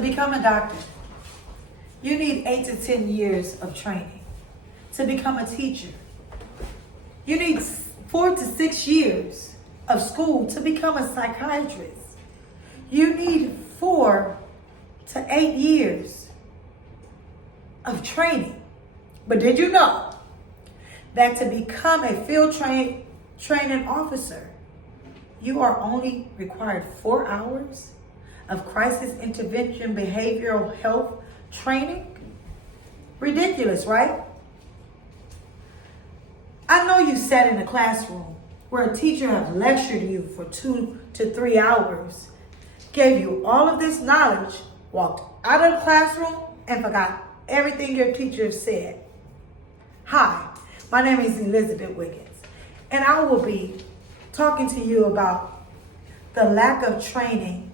become a doctor, you need 8 to 10 years of training. To become a teacher, you need 4 to 6 years of school. To become a psychiatrist, you need 4 to 8 years of training. But did you know that to become a field training officer, you are only required 4 hours of crisis intervention behavioral health training? Ridiculous, right? I know you sat in a classroom where a teacher have lectured you for 2 to 3 hours, gave you all of this knowledge, walked out of the classroom, and forgot everything your teacher said. Hi, my name is Elizabeth Wiggins, and I will be talking to you about the lack of training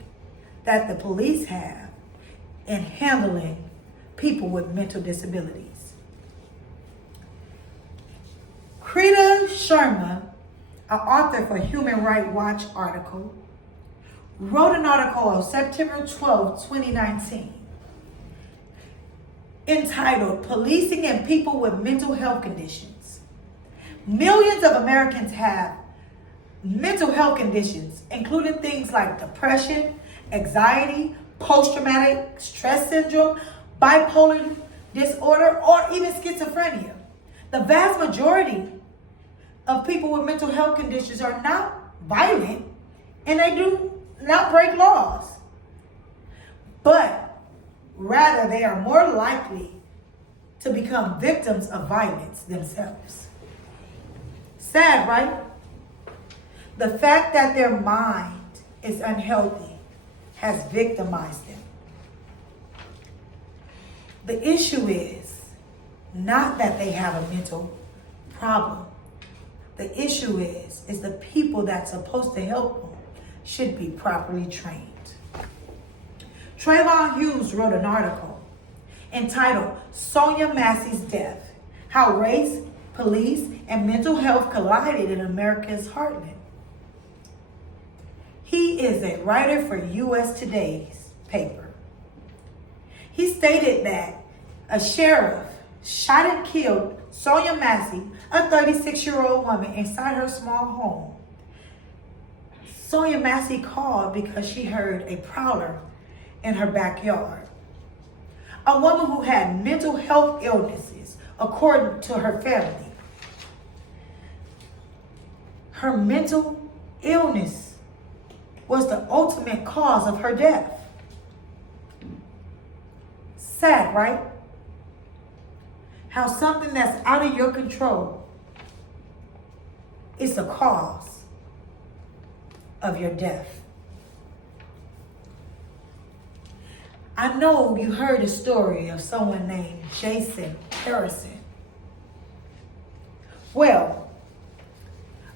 that the police have in handling people with mental disabilities. Krita Sherman, an author for Human Rights Watch article, wrote an article on September 12, 2019, entitled Policing and People with Mental Health Conditions. Millions of Americans have mental health conditions, including things like depression, anxiety, post-traumatic stress syndrome, bipolar disorder, or even schizophrenia. The vast majority of people with mental health conditions are not violent, and they do not break laws. But rather, they are more likely to become victims of violence themselves. Sad, right? The fact that their mind is unhealthy has victimized them. The issue is not that they have a mental problem. The issue is the people that's supposed to help them should be properly trained. Trayvon Hughes wrote an article entitled Sonia Massey's Death, How Race, Police, and Mental Health Collided in America's Heartland. He is a writer for U.S. Today's paper. He stated that a sheriff shot and killed Sonia Massey, a 36-year-old woman, inside her small home. Sonia Massey called because she heard a prowler in her backyard. A woman who had mental health illnesses, according to her family. Her mental illness was the ultimate cause of her death. Sad, right? How something that's out of your control is the cause of your death. I know you heard a story of someone named Jason Harrison. Well,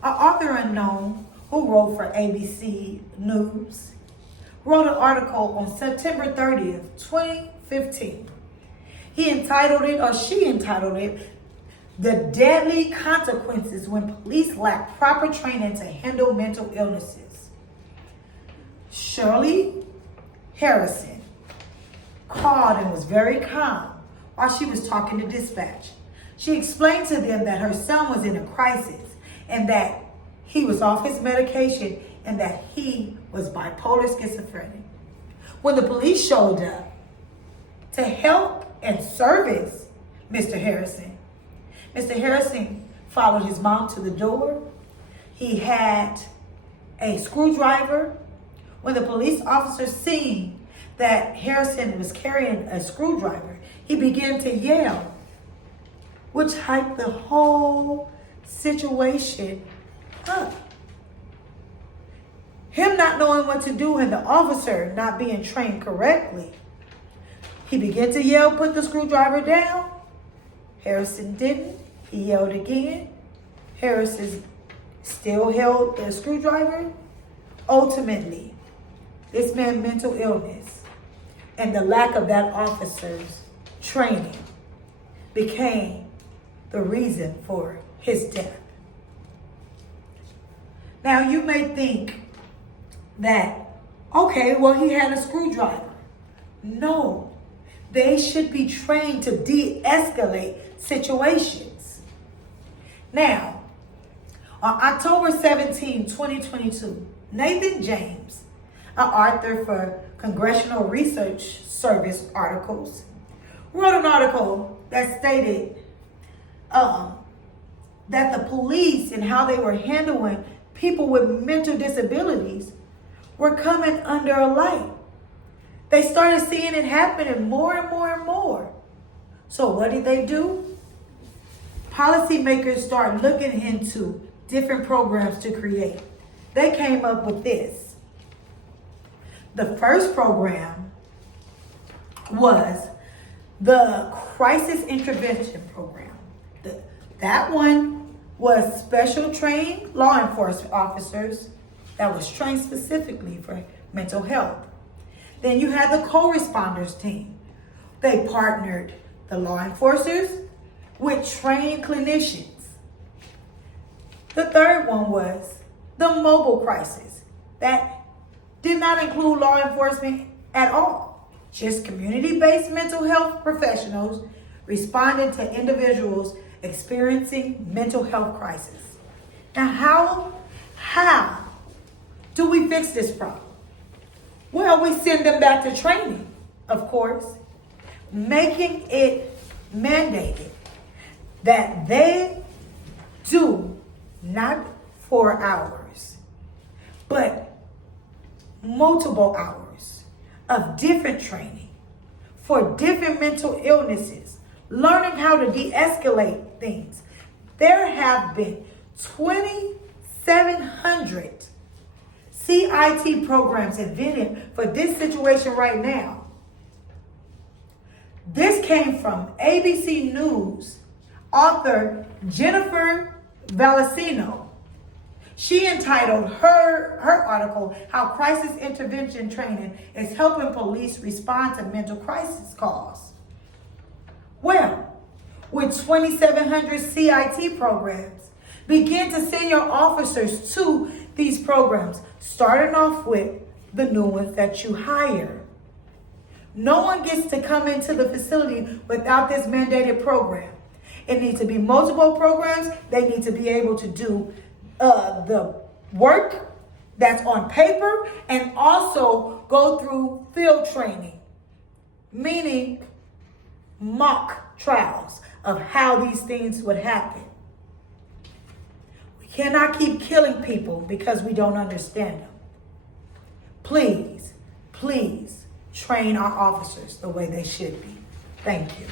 an author unknown who wrote for ABC News wrote an article on September 30th, 2015. She entitled it, The Deadly Consequences When Police Lack Proper Training to Handle Mental Illnesses. Shirley Harrison called and was very calm while she was talking to dispatch. She explained to them that her son was in a crisis and that he was off his medication and that he was bipolar schizophrenic. When the police showed up to help and service Mr. Harrison followed his mom to the door. He had a screwdriver. When the police officer seen that Harrison was carrying a screwdriver, he began to yell, which hyped the whole situation up. Him not knowing what to do and the officer not being trained correctly, he began to yell, put the screwdriver down. Harrison didn't. He yelled again. Harrison still held the screwdriver. Ultimately, this man's mental illness and the lack of that officer's training became the reason for his death. Now, you may think that, okay, well, he had a screwdriver. No, they should be trained to de-escalate situations. Now, on October 17, 2022, Nathan James, an author for Congressional Research Service articles, wrote an article that stated that the police and how they were handling people with mental disabilities were coming under a light. They started seeing it happening more and more and more. So what did they do? Policymakers started looking into different programs to create. They came up with this. The first program was the Crisis Intervention Program. That one was special trained law enforcement officers that was trained specifically for mental health. Then you had the co-responders team. They partnered the law enforcers with trained clinicians. The third one was the mobile crisis. That did not include law enforcement at all. Just community-based mental health professionals responding to individuals experiencing mental health crisis. Now, how do we fix this problem? Well, we send them back to training, of course, making it mandated that they do not 4 hours, but multiple hours of different training for different mental illnesses, learning how to de-escalate things. There have been 2,700 CIT programs invented for this situation right now. This came from ABC News author Jennifer Valesino. She entitled her article, How Crisis Intervention Training is Helping Police Respond to Mental Crisis Calls. Well, with 2,700 CIT programs, begin to send your officers to these programs, starting off with the new ones that you hire. No one gets to come into the facility without this mandated program. It needs to be multiple programs. They need to be able to do the work that's on paper and also go through field training, meaning mock trials of how these things would happen. We cannot keep killing people because we don't understand them. Please, please train our officers the way they should be. Thank you.